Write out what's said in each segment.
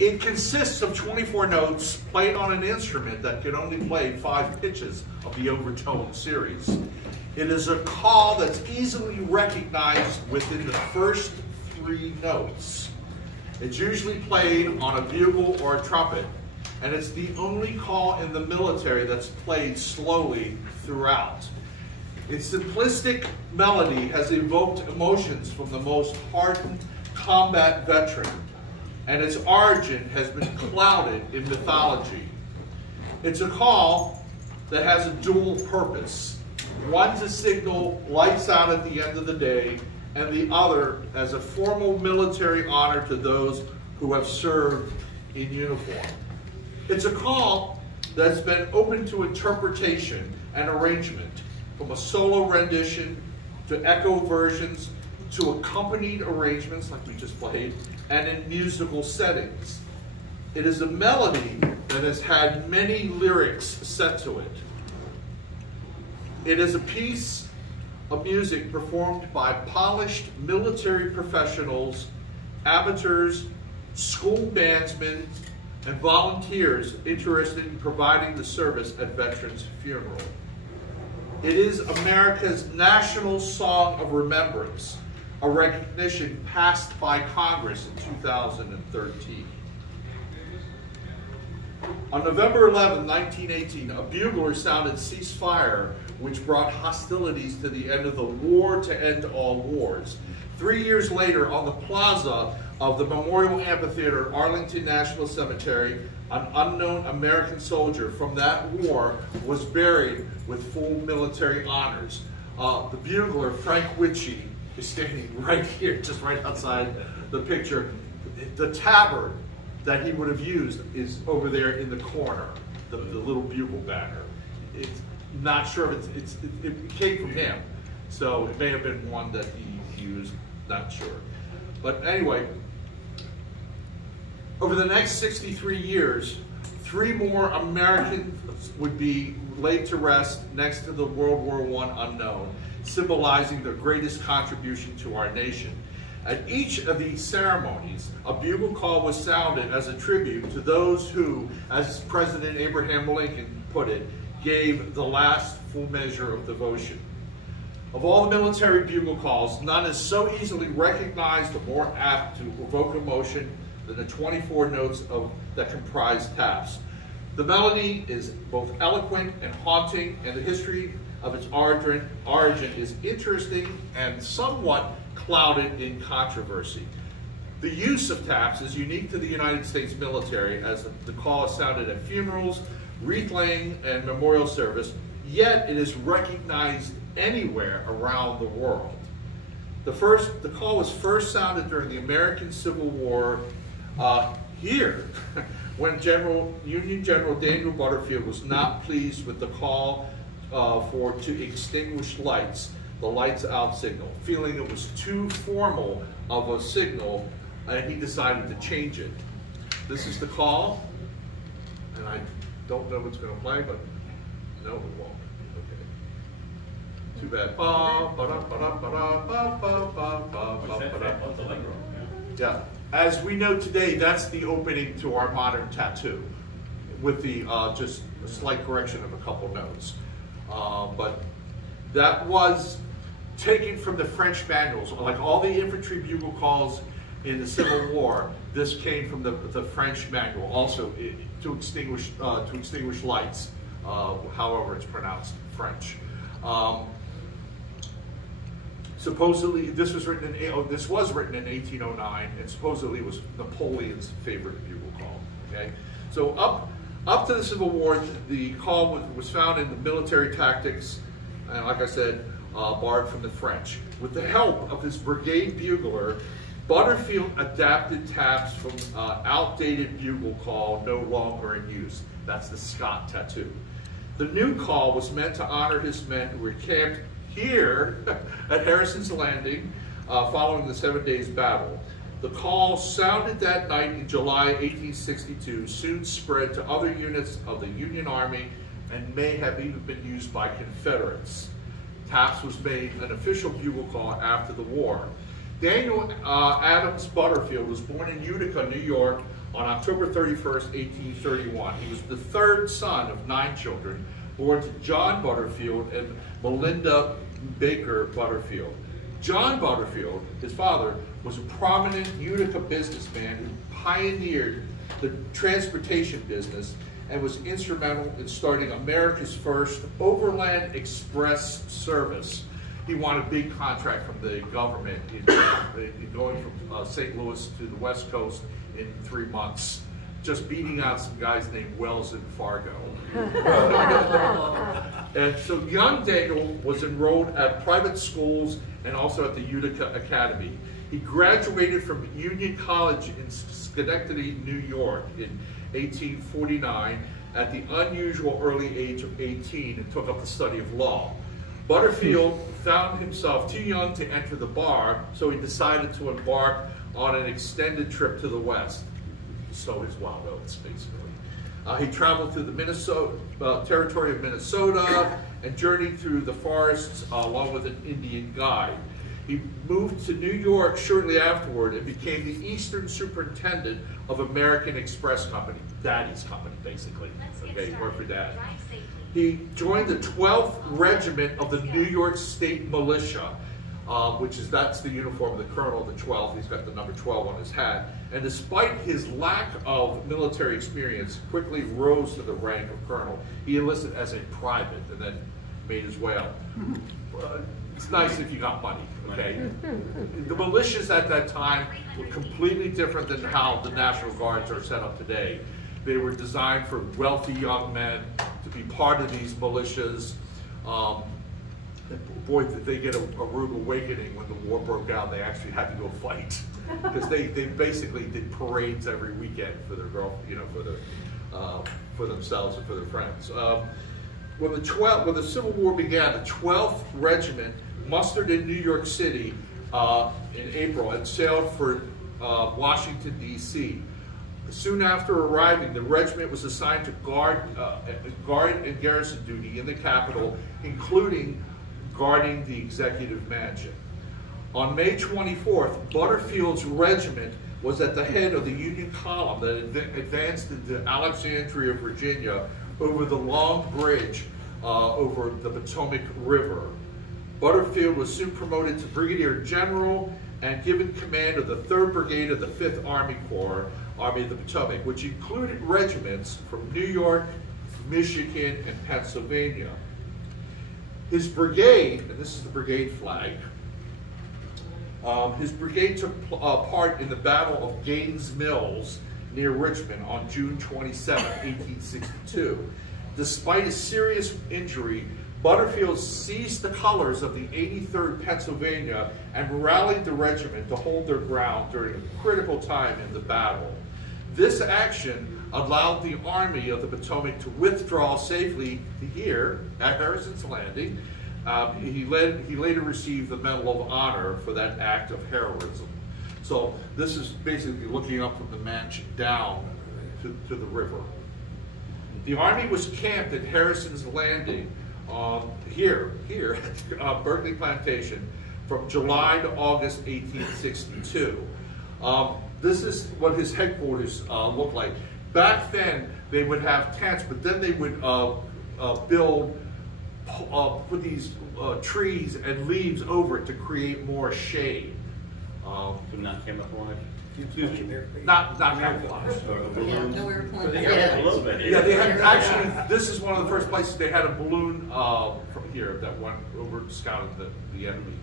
It consists of 24 notes played on an instrument that can only play 5 pitches of the overtone series. It is a call that's easily recognized within the first 3 notes. It's usually played on a bugle or a trumpet, and it's the only call in the military that's played slowly throughout. Its simplistic melody has evoked emotions from the most hardened combat veteran, and its origin has been clouded in mythology. It's a call that has a dual purpose. One to signal lights out at the end of the day, and the other as a formal military honor to those who have served in uniform. It's a call that's been open to interpretation and arrangement, from a solo rendition to echo versions to accompanied arrangements like we just played, and in musical settings. It is a melody that has had many lyrics set to it. It is a piece of music performed by polished military professionals, amateurs, school bandsmen, and volunteers interested in providing the service at veterans' funeral. It is America's national song of remembrance, a recognition passed by Congress in 2013. On November 11, 1918, a bugler sounded "Ceasefire," which brought hostilities to the end of the war to end all wars. 3 years later, on the plaza of the Memorial Amphitheater, Arlington National Cemetery, an unknown American soldier from that war was buried with full military honors. The bugler, Frank Witchey, is standing right here, just right outside the picture. The tabard that he would have used is over there in the corner, the little bugle banner. It's not sure if it came from him, so it may have been one that he used, not sure. But anyway, over the next 63 years, 3 more Americans would be laid to rest next to the World War I unknown, symbolizing their greatest contribution to our nation. At each of these ceremonies, a bugle call was sounded as a tribute to those who, as President Abraham Lincoln put it, gave the last full measure of devotion. Of all the military bugle calls, none is so easily recognized or more apt to evoke emotion than the 24 notes that comprise taps. The melody is both eloquent and haunting, and the history of its origin is interesting and somewhat clouded in controversy. The use of taps is unique to the United States military, as the call is sounded at funerals, wreath laying, and memorial service, yet it is recognized anywhere around the world. The call was first sounded during the American Civil War here, when Union General Daniel Butterfield was not pleased with the call to extinguish lights, the lights out signal, feeling it was too formal of a signal, and he decided to change it. This is the call, and I don't know what's going to play, but no, it won't. Okay. Too bad. Yeah. As we know today, that's the opening to our modern tattoo, with the just a slight correction of a couple notes. But that was taken from the French manuals. Like all the infantry bugle calls in the Civil War, this came from the French manual, also to extinguish lights, however it's pronounced in French. Supposedly, this was written in 1809, and supposedly it was Napoleon's favorite bugle call. Okay, so up to the Civil War, the call was found in the military tactics, and like I said, borrowed from the French. With the help of his brigade bugler, Butterfield adapted taps from outdated bugle call no longer in use. That's the Scott tattoo. The new call was meant to honor his men who were camped here at Harrison's Landing following the 7 Days Battle. The call sounded that night in July 1862, soon spread to other units of the Union Army, and may have even been used by Confederates. Taps was made an official bugle call after the war. Daniel Adams Butterfield was born in Utica, New York on October 31st, 1831. He was the third son of 9 children, born to John Butterfield and Melinda Baker Butterfield. John Butterfield, his father, was a prominent Utica businessman who pioneered the transportation business and was instrumental in starting America's first overland express service. He won a big contract from the government in going from St. Louis to the West Coast in 3 months, just beating out some guys named Wells and Fargo. And so young Daniel was enrolled at private schools and also at the Utica Academy. He graduated from Union College in Schenectady, New York in 1849 at the unusual early age of 18 and took up the study of law. Butterfield found himself too young to enter the bar, so he decided to embark on an extended trip to the West. So his wild oats, basically. He traveled through the territory of Minnesota and journeyed through the forests along with an Indian guide. He moved to New York shortly afterward and became the Eastern Superintendent of American Express Company, Daddy's company, basically. Okay, he worked for Dad. He joined the 12th Regiment of the New York State Militia, that's the uniform of the colonel of the 12th. He's got the number 12 on his hat. And despite his lack of military experience, quickly rose to the rank of colonel. He enlisted as a private and then made his way up. It's nice if you got money, okay? The militias at that time were completely different than how the National Guards are set up today. They were designed for wealthy young men to be part of these militias. Boy, did they get a rude awakening when the war broke out. They actually had to go fight because they basically did parades every weekend for their for themselves and for their friends. When the Civil War began, the 12th Regiment mustered in New York City in April and sailed for Washington, D.C. Soon after arriving, the regiment was assigned to guard and garrison duty in the capital, including guarding the executive mansion. On May 24th, Butterfield's regiment was at the head of the Union column that advanced into Alexandria, Virginia, over the Long Bridge over the Potomac River. Butterfield was soon promoted to Brigadier General and given command of the 3rd Brigade of the 5th Army Corps, Army of the Potomac, which included regiments from New York, Michigan, and Pennsylvania. His brigade, and this is the brigade flag, his brigade took part in the Battle of Gaines Mills near Richmond on June 27, 1862. Despite a serious injury, Butterfield seized the colors of the 83rd Pennsylvania and rallied the regiment to hold their ground during a critical time in the battle. This action allowed the Army of the Potomac to withdraw safely to here at Harrison's Landing. He later received the Medal of Honor for that act of heroism. So this is basically looking up from the mansion down to the river. The Army was camped at Harrison's Landing here at Berkeley Plantation from July to August 1862. This is what his headquarters looked like. Back then, they would have tents, but then they would put these trees and leaves over it to create more shade. Not camouflage? Not camouflage. Yeah, no, we were pointing. Yeah, they had actually. This is one of the first places they had a balloon from here that went over scouting the enemy.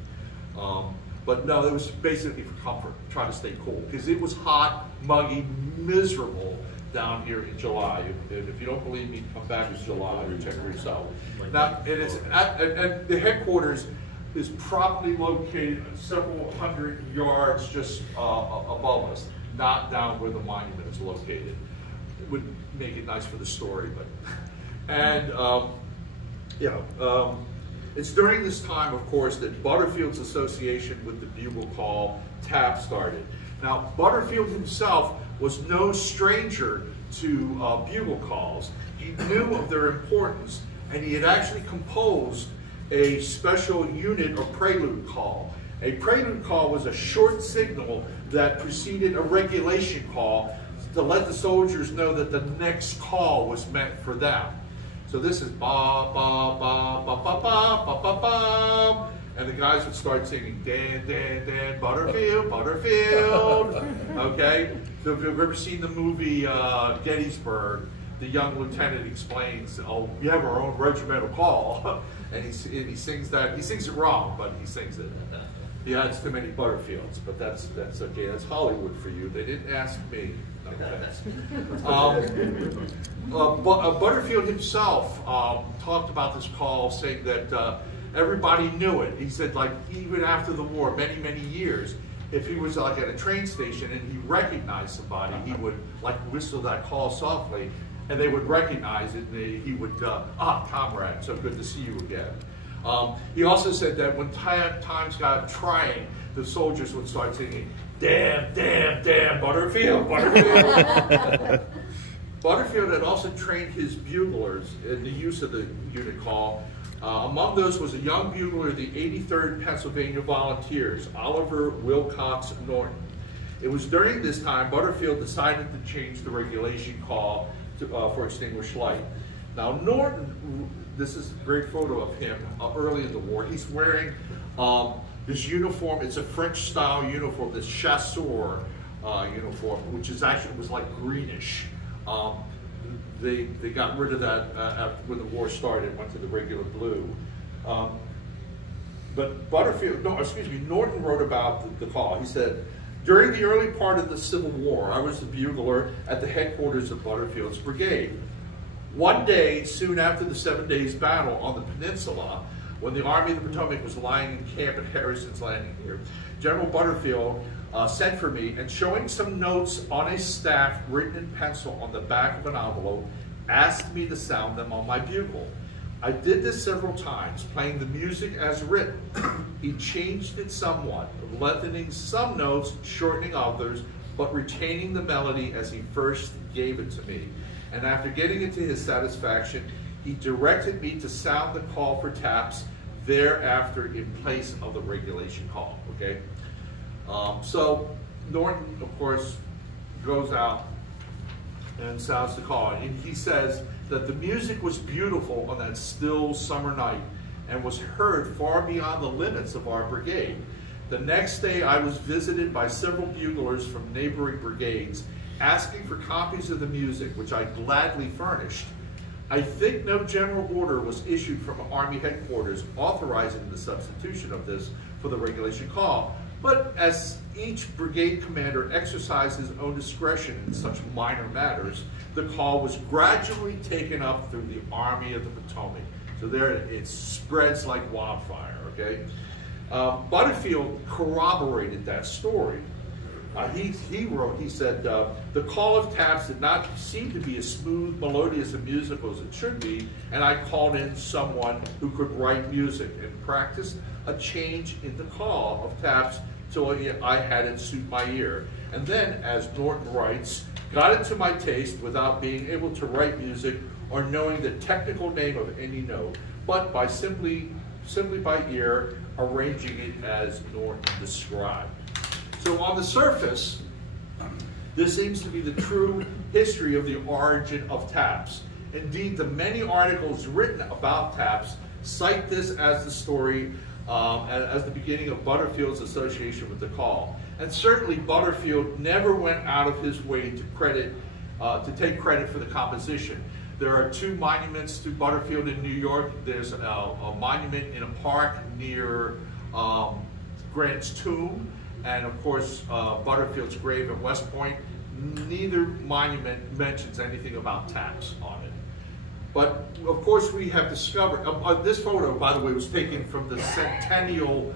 But no, it was basically for comfort, trying to stay cool because it was hot, muggy, miserable down here in July. If you don't believe me, come back in July and check for yourself. Now, and the headquarters is properly located several hundred yards just above us, not down where the monument is located. It would make it nice for the story, but it's during this time, of course, that Butterfield's association with the bugle call tap started. Now, Butterfield himself was no stranger to bugle calls. He knew of their importance, and he had actually composed a special unit or prelude call. A prelude call was a short signal that preceded a regulation call to let the soldiers know that the next call was meant for them. So this is ba ba ba ba ba ba ba ba ba, and the guys would start singing Dan Dan Dan Butterfield Butterfield. Okay, so if you've ever seen the movie Gettysburg, the young lieutenant explains, "Oh, we have our own regimental call," and he sings that. He sings it wrong, but he sings it. He adds too many Butterfields, but that's okay. That's Hollywood for you. They didn't ask me. No offense. Butterfield himself talked about this call, saying that everybody knew it. He said, like, even after the war, many years, if he was like at a train station and he recognized somebody, he would like whistle that call softly, and they would recognize it, and he would, comrade, so good to see you again. He also said that when times got trying, the soldiers would start singing, damn, damn, damn, Butterfield, Butterfield. Butterfield had also trained his buglers in the use of the unit call. Among those was a young bugler of the 83rd Pennsylvania Volunteers, Oliver Wilcox Norton. It was during this time Butterfield decided to change the regulation call to, for extinguished light. Now Norton, this is a great photo of him early in the war. He's wearing this uniform. It's a French-style uniform, this chasseur uniform, which is actually was like greenish. They got rid of that after, when the war started, went to the regular blue. But Norton wrote about the call. He said, during the early part of the Civil War, I was the bugler at the headquarters of Butterfield's brigade. One day, soon after the 7 days battle on the peninsula, when the Army of the Potomac was lying in camp at Harrison's Landing here, General Butterfield sent for me, and showing some notes on a staff written in pencil on the back of an envelope, asked me to sound them on my bugle. I did this several times, playing the music as written. He changed it somewhat, lengthening some notes, shortening others, but retaining the melody as he first gave it to me. And after getting it to his satisfaction, he directed me to sound the call for taps thereafter in place of the regulation call, okay? So Norton, of course, goes out and sounds the call. And he says that the music was beautiful on that still summer night and was heard far beyond the limits of our brigade. The next day I was visited by several buglers from neighboring brigades asking for copies of the music, which I gladly furnished. I think no general order was issued from Army headquarters authorizing the substitution of this for the regulation call, but as each brigade commander exercised his own discretion in such minor matters, the call was gradually taken up through the Army of the Potomac. So there it spreads like wildfire, okay? Butterfield corroborated that story. He said, the call of taps did not seem to be as smooth, melodious, and musical as it should be, and I called in someone who could write music and practiced a change in the call of taps till I had it suit my ear. And then, as Norton writes, got it to my taste without being able to write music or knowing the technical name of any note, but by simply by ear, arranging it as Norton described. So on the surface, this seems to be the true history of the origin of taps. Indeed, the many articles written about taps cite this as the story, as the beginning of Butterfield's association with the call. And certainly Butterfield never went out of his way to take credit for the composition. There are two monuments to Butterfield in New York. There's a monument in a park near Grant's tomb, and of course Butterfield's grave at West Point. Neither monument mentions anything about taps on it. But of course we have discovered, this photo, by the way, was taken from the centennial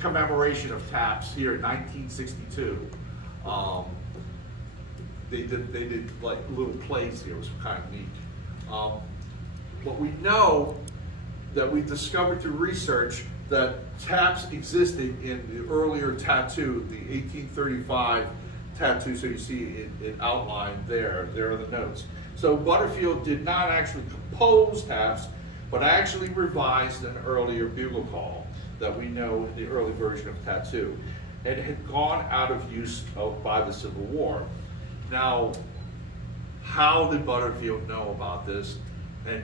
commemoration of taps here in 1962. They did like little plays here. It was kind of neat. But we know that we discovered through research that taps existed in the earlier tattoo, the 1835 tattoo, so you see it outlined there. There are the notes. So Butterfield did not actually compose taps, but actually revised an earlier bugle call that we know, the early version of tattoo. It had gone out of use by the Civil War. Now, How did Butterfield know about this? And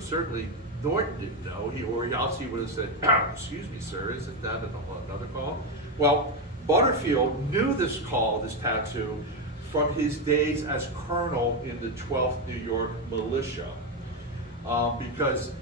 certainly Norton didn't know. He obviously would have said, "Excuse me, sir, isn't that another call?" Well, Butterfield knew this call, this tattoo, from his days as colonel in the 12th New York Militia, because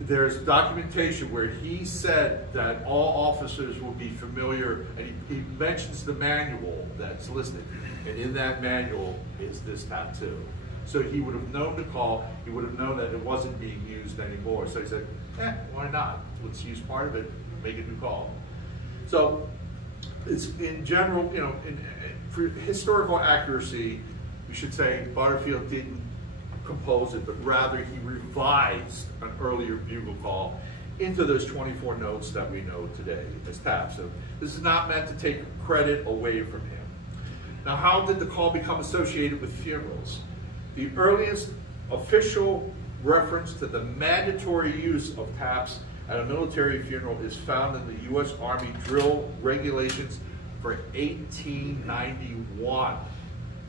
there's documentation where he said that all officers will be familiar, and he mentions the manual that's listed, and in that manual is this tattoo. So he would have known the call, he would have known that it wasn't being used anymore. So he said, why not? Let's use part of it, make a new call. So it's in general, for historical accuracy, we should say Butterfield didn't compose it, but rather he revised an earlier bugle call into those 24 notes that we know today as taps. So this is not meant to take credit away from him. Now, how did the call become associated with funerals? The earliest official reference to the mandatory use of taps at a military funeral is found in the U.S. Army drill regulations for 1891,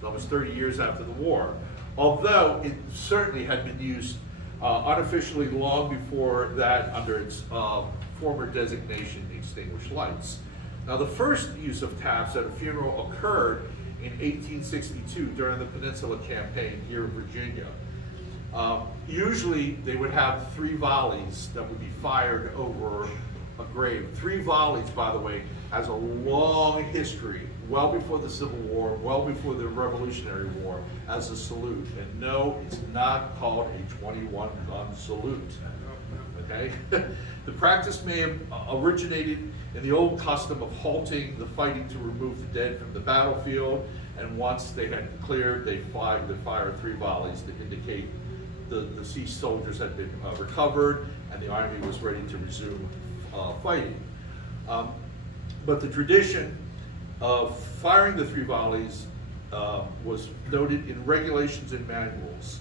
almost 30 years after the war. Although it certainly had been used unofficially long before that under its former designation, extinguished lights. Now, the first use of taps at a funeral occurred in 1862 during the Peninsula Campaign here in Virginia. Usually they would have 3 volleys that would be fired over a grave. 3 volleys, by the way, has a long history, well before the Civil War, well before the Revolutionary War, as a salute. And no, it's not called a 21-gun salute, okay? The practice may have originated in the old custom of halting the fighting to remove the dead from the battlefield, and once they had cleared, they fired 3 volleys to indicate the deceased soldiers had been recovered and the army was ready to resume fighting. But the tradition of firing the 3 volleys was noted in regulations and manuals.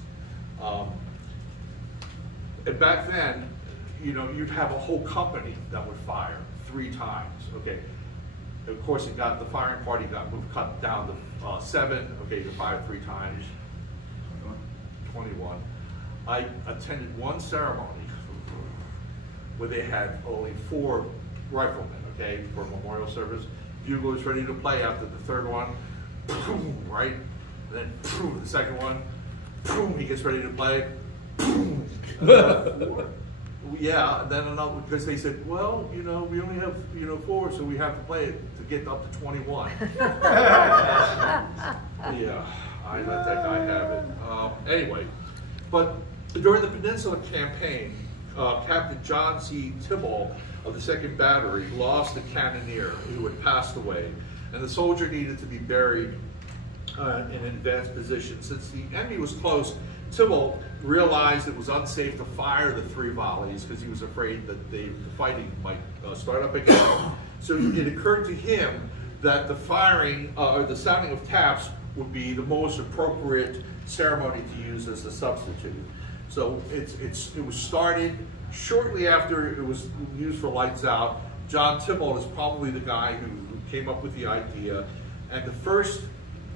And back then, you'd have a whole company that would fire 3 times. Okay, of course, the firing party got cut down to 7. Okay, to fire 3 times. 21. I attended one ceremony where they had only 4 riflemen, okay, for a memorial service. Bugler was ready to play after the 3rd one, boom, right? And then boom, the 2nd one, boom, he gets ready to play, boom. Yeah, and then another, because they said, well, we only have, 4, so we have to play it to get up to 21. Yeah, I let that guy have it. Anyway, but during the Peninsula Campaign, Captain John C. Tibble of the 2nd Battery lost a cannoneer who had passed away, and the soldier needed to be buried in an advanced position. Since the enemy was close, Tibble realized it was unsafe to fire the 3 volleys because he was afraid that the fighting might start up again. So it occurred to him that the firing or the sounding of taps would be the most appropriate ceremony to use as a substitute. So it was started shortly after it was used for lights out. John Tibble is probably the guy who came up with the idea, and the first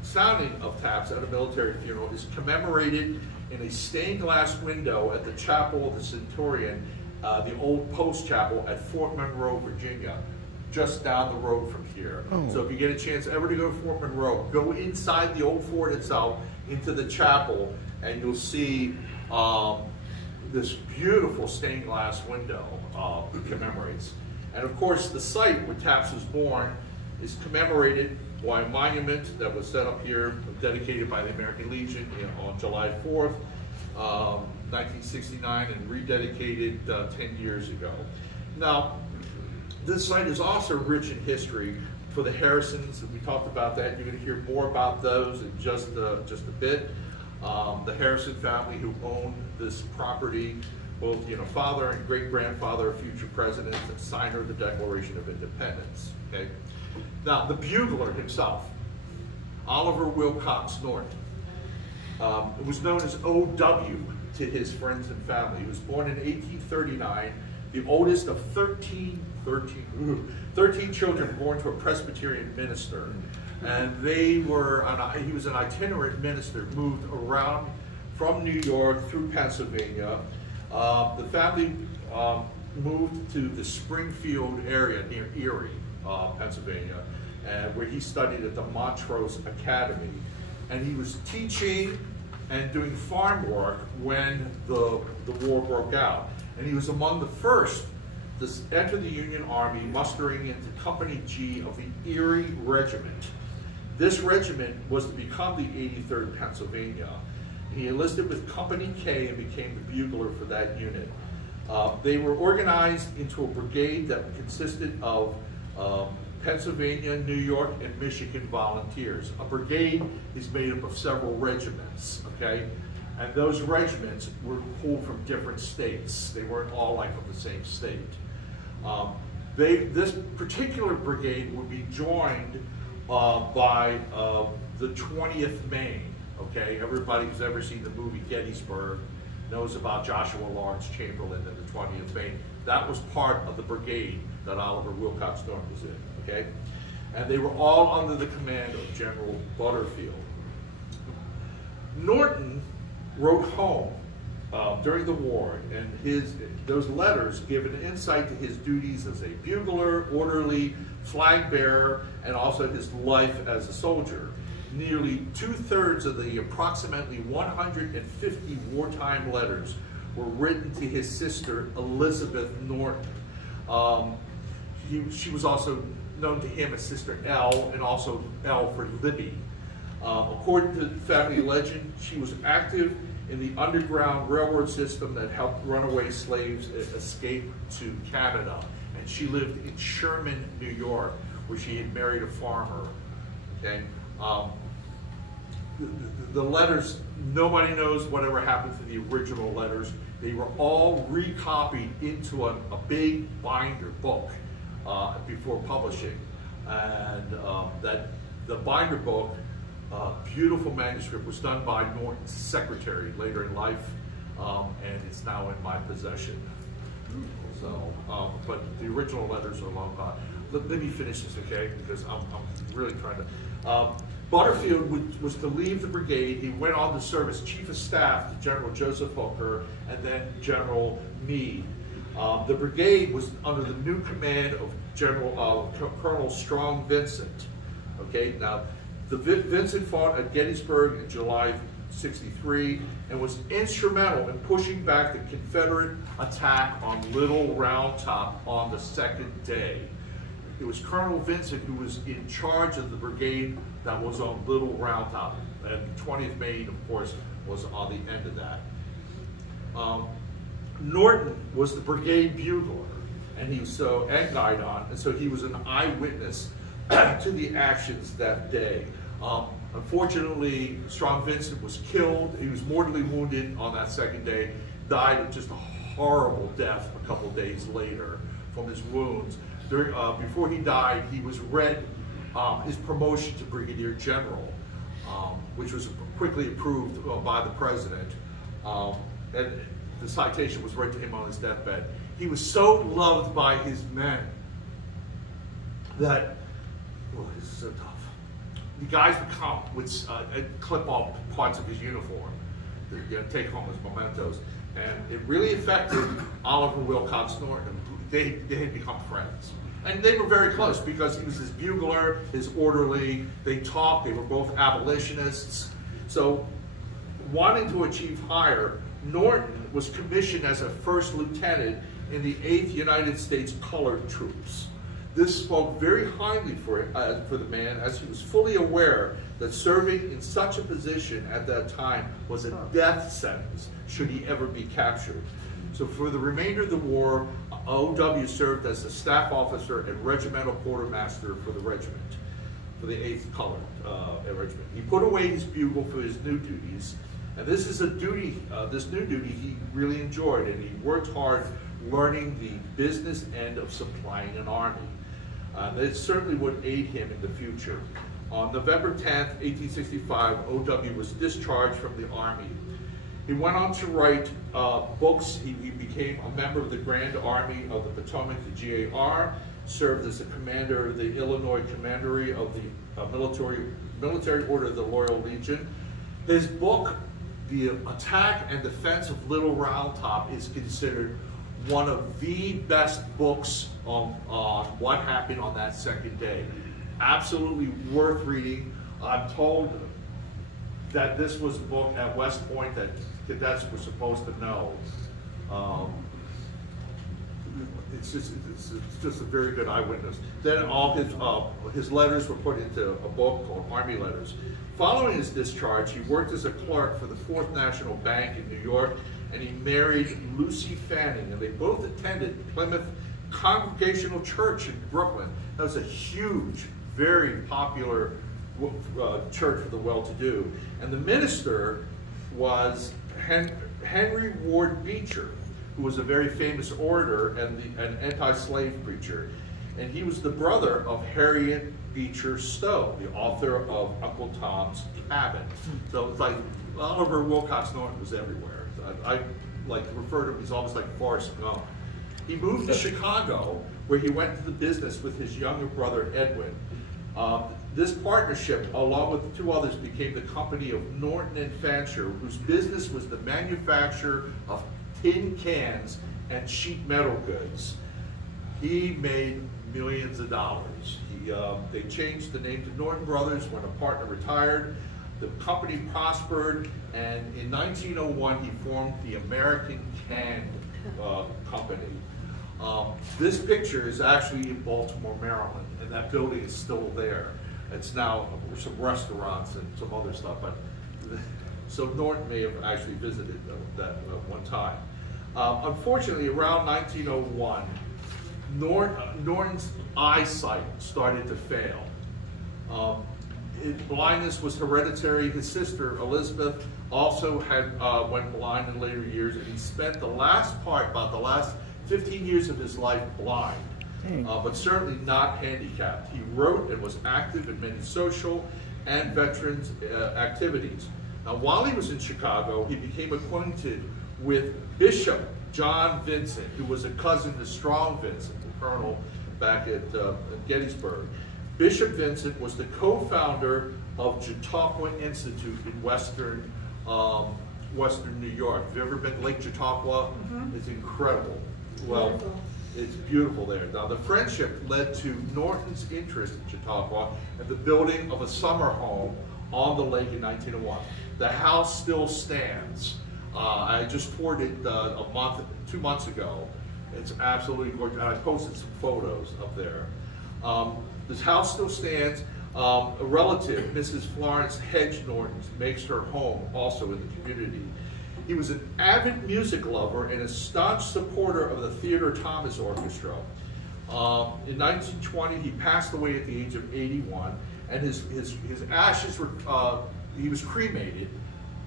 sounding of taps at a military funeral is commemorated in a stained glass window at the Chapel of the Centurion, the old post chapel at Fort Monroe, Virginia, just down the road from here. Oh. So if you get a chance ever to go to Fort Monroe, go inside the old fort itself into the chapel, and you'll see this beautiful stained glass window commemorates. And of course, the site where Taps was born is commemorated by a monument that was set up here, dedicated by the American Legion on July 4th, 1969, and rededicated 10 years ago. Now, this site is also rich in history for the Harrisons. We talked about that. You're going to hear more about those in just a bit. The Harrison family, who owned this property, both father and great-grandfather of future presidents and signer of the Declaration of Independence. Okay. Now, the bugler himself, Oliver Wilcox Norton, was known as O.W. to his friends and family. He was born in 1839, the oldest of 13 children born to a Presbyterian minister. And he was an itinerant minister, moved around from New York through Pennsylvania. The family moved to the Springfield area near Erie, Pennsylvania, where he studied at the Montrose Academy. And he was teaching and doing farm work when the war broke out. And he was among the first to enter the Union Army, mustering into Company G of the Erie Regiment. This regiment was to become the 83rd Pennsylvania. He enlisted with Company K and became the bugler for that unit. They were organized into a brigade that consisted of Pennsylvania, New York, and Michigan volunteers. A brigade is made up of several regiments, okay? And those regiments were pulled from different states. They weren't all like from the same state. This particular brigade would be joined by the 20th Maine, okay? Everybody who's ever seen the movie Gettysburg knows about Joshua Lawrence Chamberlain and the 20th Maine. That was part of the brigade that Oliver Wilcox Norton was in, okay? And they were all under the command of General Butterfield. Norton wrote home during the war, and those letters give an insight to his duties as a bugler, orderly, flag bearer, and also his life as a soldier. Nearly 2/3 of the approximately 150 wartime letters were written to his sister, Elizabeth Norton. She was also known to him as Sister L, and also L for Libby. According to family legend, she was active in the Underground Railroad system that helped runaway slaves escape to Canada. And she lived in Sherman, New York, where she had married a farmer. Okay? The letters, nobody knows whatever happened to the original letters. They were all recopied into a big binder book before publishing. And the binder book, beautiful manuscript, was done by Norton's secretary later in life, and it's now in my possession. So, but the original letters are long gone. Let me finish this, okay? Because I'm really trying to. Butterfield was to leave the brigade. He went on to serve as Chief of Staff to General Joseph Hooker and then General Meade. The brigade was under the new command of Colonel Strong Vincent. Okay, now Vincent fought at Gettysburg in July '63 and was instrumental in pushing back the Confederate attack on Little Round Top on the second day. It was Colonel Vincent who was in charge of the brigade that was on Little Round Top, and 20th Maine, of course, was on the end of that. Norton was the brigade bugler, and he was and guidon, and so he was an eyewitness to the actions that day. Unfortunately, Strong Vincent was killed. He was mortally wounded on that second day, died of just a horrible death a couple days later from his wounds. Before he died, he was read his promotion to Brigadier General, which was quickly approved by the President. And the citation was read to him on his deathbed. He was so loved by his men that, well, this is so tough. The guys would come, and clip off parts of his uniform to take home as mementos. And it really affected Oliver Wilcox Norton. They had become friends. And they were very close because he was his bugler, his orderly. They talked, they were both abolitionists. So, wanting to achieve higher, Norton was commissioned as a first lieutenant in the 8th United States Colored Troops. This spoke very highly for the man, as he was fully aware that serving in such a position at that time was a death sentence should he ever be captured. So for the remainder of the war, O.W. served as a staff officer and regimental quartermaster for the regiment, for the 8th Colored Regiment. He put away his bugle for his new duties, and this is a duty, this new duty he really enjoyed, and he worked hard learning the business end of supplying an army. It certainly would aid him in the future. On November 10th, 1865, O.W. was discharged from the Army. He went on to write books. He became a member of the Grand Army of the Potomac, the GAR, served as a commander of the Illinois Commandery of the Military Order of the Loyal Legion. His book, The Attack and Defense of Little Round Top, is considered one of the best books on what happened on that second day. Absolutely worth reading. I'm told that this was a book at West Point that cadets were supposed to know. It's just a very good eyewitness. Then all his letters were put into a book called Army Letters. Following his discharge, he worked as a clerk for the Fourth National Bank in New York, and he married Lucy Fanning, and they both attended Plymouth Congregational Church in Brooklyn. That was a huge, very popular church for the well-to-do. And the minister was Henry Ward Beecher, who was a very famous orator and an anti-slave preacher. And he was the brother of Harriet Beecher Stowe, the author of Uncle Tom's Cabin. So it's like Oliver Wilcox Norton was everywhere. So I like to refer to him as almost like Forrest Gump. He moved to Chicago, where he went into the business with his younger brother Edwin. This partnership, along with two others, became the company of Norton and Fancher, whose business was the manufacture of tin cans and sheet metal goods. He made millions of dollars. They changed the name to Norton Brothers when a partner retired. The company prospered, and in 1901 he formed the American Can Company. This picture is actually in Baltimore, Maryland, and that building is still there. It's now some restaurants and some other stuff, but so Norton may have actually visited that one time. Unfortunately, around 1901, Norton's eyesight started to fail. Blindness was hereditary. His sister Elizabeth also had went blind in later years, and he spent about the last 15 years of his life blind, but certainly not handicapped. He wrote and was active in many social and veterans activities. Now, while he was in Chicago, he became acquainted with Bishop John Vincent, who was a cousin to Strong Vincent, the colonel back at Gettysburg. Bishop Vincent was the co-founder of Chautauqua Institute in Western New York. Have you ever been to Lake Chautauqua? Mm-hmm. It's incredible. Well, it's beautiful there. Now, the friendship led to Norton's interest in Chautauqua and the building of a summer home on the lake in 1901. The house still stands. I just toured it 2 months ago. It's absolutely gorgeous. And I posted some photos up there. This house still stands. A relative, Mrs. Florence Hedge Norton, makes her home also in the community. He was an avid music lover and a staunch supporter of the Theodore Thomas Orchestra. In 1920, he passed away at the age of 81, and his ashes were, he was cremated.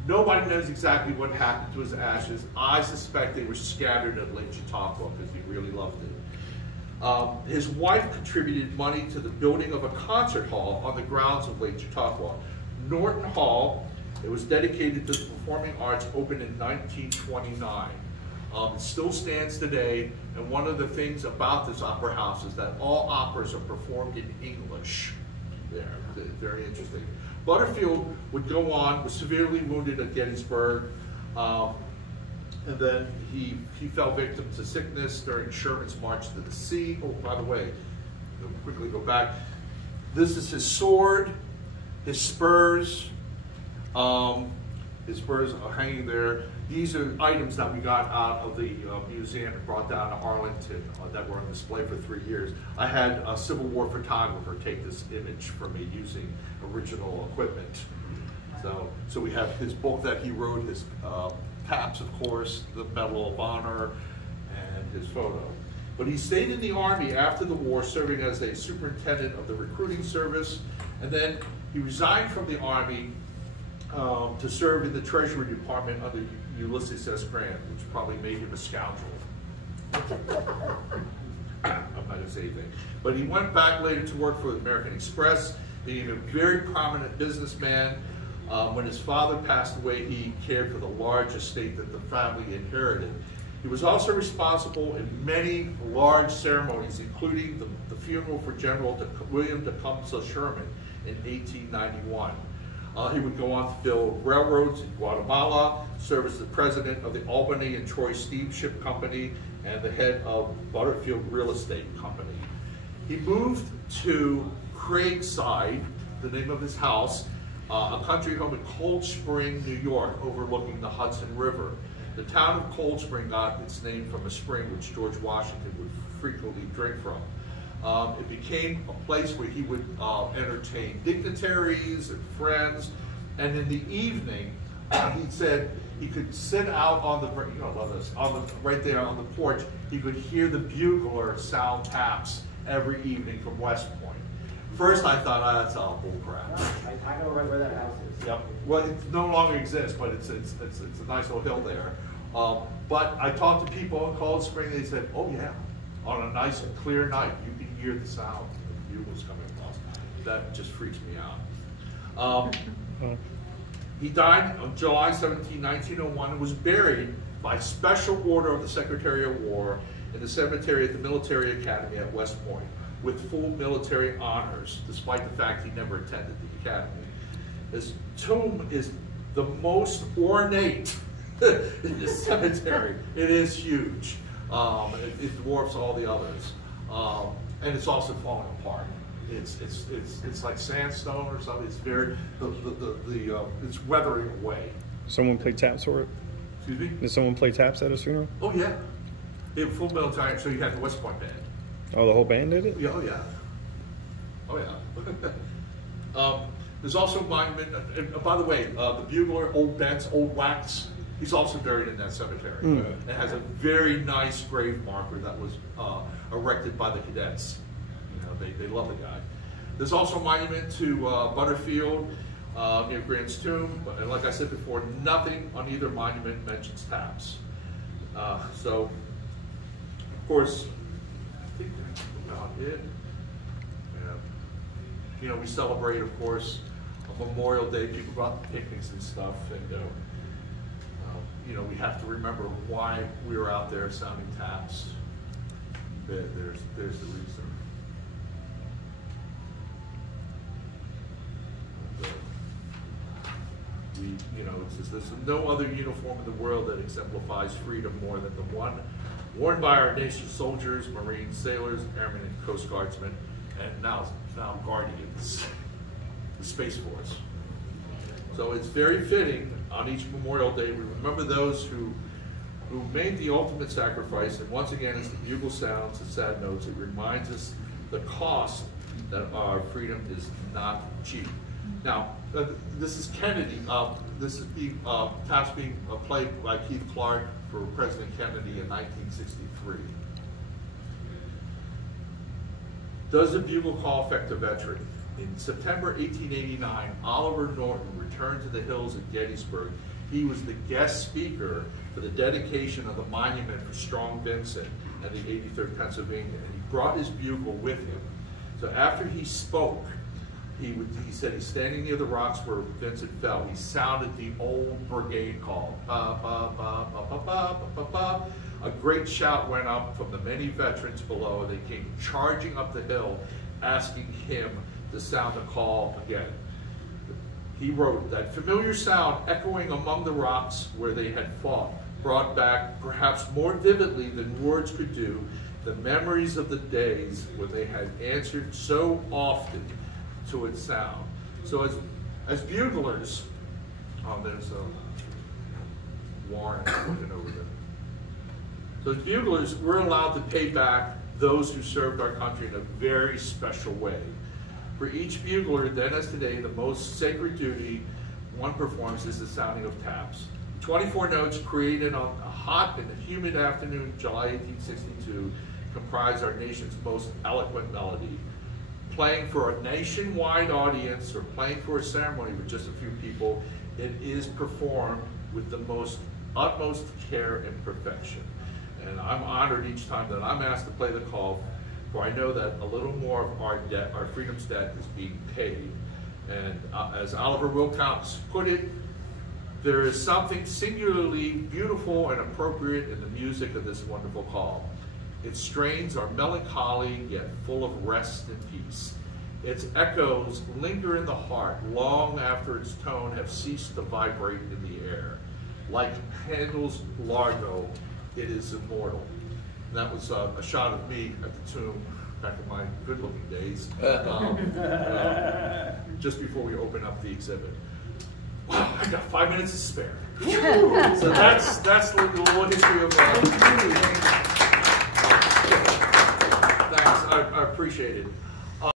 Nobody knows exactly what happened to his ashes. I suspect they were scattered at Lake Chautauqua because he really loved it. His wife contributed money to the building of a concert hall on the grounds of Lake Chautauqua. Norton Hall, it was dedicated to the performing arts, opened in 1929. It still stands today, and one of the things about this opera house is that all operas are performed in English. There, very interesting. Butterfield would go on, was severely wounded at Gettysburg, and then he fell victim to sickness during Sherman's march to the sea. Oh, by the way, I'll quickly go back. This is his sword, his spurs. His spurs are hanging there. These are items that we got out of the museum and brought down to Arlington that were on display for 3 years. I had a Civil War photographer take this image for me using original equipment. So we have his book that he wrote, his caps, of course, the Medal of Honor, and his photo. But he stayed in the Army after the war, serving as a superintendent of the recruiting service, and then he resigned from the Army to serve in the Treasury Department under Ulysses S. Grant, which probably made him a scoundrel. I'm not going to say anything. But he went back later to work for the American Express, being a very prominent businessman. When his father passed away, he cared for the large estate that the family inherited. He was also responsible in many large ceremonies, including the funeral for General William Tecumseh Sherman in 1891. He would go on to build railroads in Guatemala, serve as the president of the Albany and Troy Steamship Company, and the head of Butterfield Real Estate Company. He moved to Craigside, the name of his house, a country home in Cold Spring, New York, overlooking the Hudson River. The town of Cold Spring got its name from a spring which George Washington would frequently drink from. It became a place where he would entertain dignitaries and friends, and in the evening, he said he could sit out on the, right there on the porch. He could hear the bugler sound taps every evening from West Point. First, I thought, oh, that's all bull crap. I know right where that house is. Yep. Well, it no longer exists, but it's a nice little hill there. But I talked to people in Cold Spring. They said, oh yeah, on a nice and clear night, you can hear the sound of the bugles coming across. That just freaks me out. He died on July 17, 1901, and was buried by special order of the Secretary of War in the cemetery at the Military Academy at West Point, with full military honors, despite the fact he never attended the academy. His tomb is the most ornate in the cemetery. It is huge. It dwarfs all the others, and it's also falling apart. It's like sandstone or something. It's very it's weathering away. Someone played taps for it? Excuse me? Did someone play taps at his funeral? Oh yeah, they have full military. So you had the West Point band. Oh, the whole band did it? Yeah, oh yeah. Oh yeah. There's also a monument, by the way, the bugler, Old Betts, Old Wax, he's also buried in that cemetery. It has a very nice grave marker that was erected by the cadets. You know, they love the guy. There's also a monument to Butterfield near Grant's tomb, and like I said before, nothing on either monument mentions taps. So, of course, I think that's about it. Yeah. You know, we celebrate, of course, a Memorial Day. People go out to picnics and stuff, and you know, we have to remember why we were out there sounding taps. There's the reason. You know, it says there's no other uniform in the world that exemplifies freedom more than the one worn by our nation's soldiers, Marines, sailors, airmen, and Coast Guardsmen, and now Guardians, the Space Force. So it's very fitting on each Memorial Day we remember those who made the ultimate sacrifice, and once again, as the bugle sounds and sad notes, it reminds us the cost that our freedom is not cheap. Now, this is Kennedy. This is taps being played by Keith Clark for President Kennedy in 1963. Does the bugle call affect a veteran? In September 1889, Oliver Norton returned to the hills at Gettysburg. He was the guest speaker for the dedication of the monument for Strong Vincent and the 83rd Pennsylvania, and he brought his bugle with him. So after he spoke, he said he's standing near the rocks where Vincent fell. He sounded the old brigade call. Ba, ba, ba, ba, ba, ba, ba, ba. A great shout went up from the many veterans below. They came charging up the hill, asking him to sound the call again. He wrote, that familiar sound echoing among the rocks where they had fought brought back, perhaps more vividly than words could do, the memories of the days when they had answered so often to its sound. So as buglers, there's Warren looking over there. So as buglers, we're allowed to pay back those who served our country in a very special way. For each bugler, then as today, the most sacred duty one performs is the sounding of taps. 24 notes created on a hot and humid afternoon, July 1862, comprise our nation's most eloquent melody. Playing for a nationwide audience or playing for a ceremony with just a few people, it is performed with the utmost care and perfection. And I'm honored each time that I'm asked to play the call, for I know that a little more of our debt, our freedom's debt, is being paid. And as Oliver Wilcox put it, There is something singularly beautiful and appropriate in the music of this wonderful call. Its strains are melancholy yet full of rest and peace. Its echoes linger in the heart long after its tone have ceased to vibrate in the air. Like Handel's Largo, it is immortal. And that was a shot of me at the tomb back in my good-looking days, just before we open up the exhibit. Wow, I got 5 minutes to spare. So that's the little history of. Thanks, I appreciate it.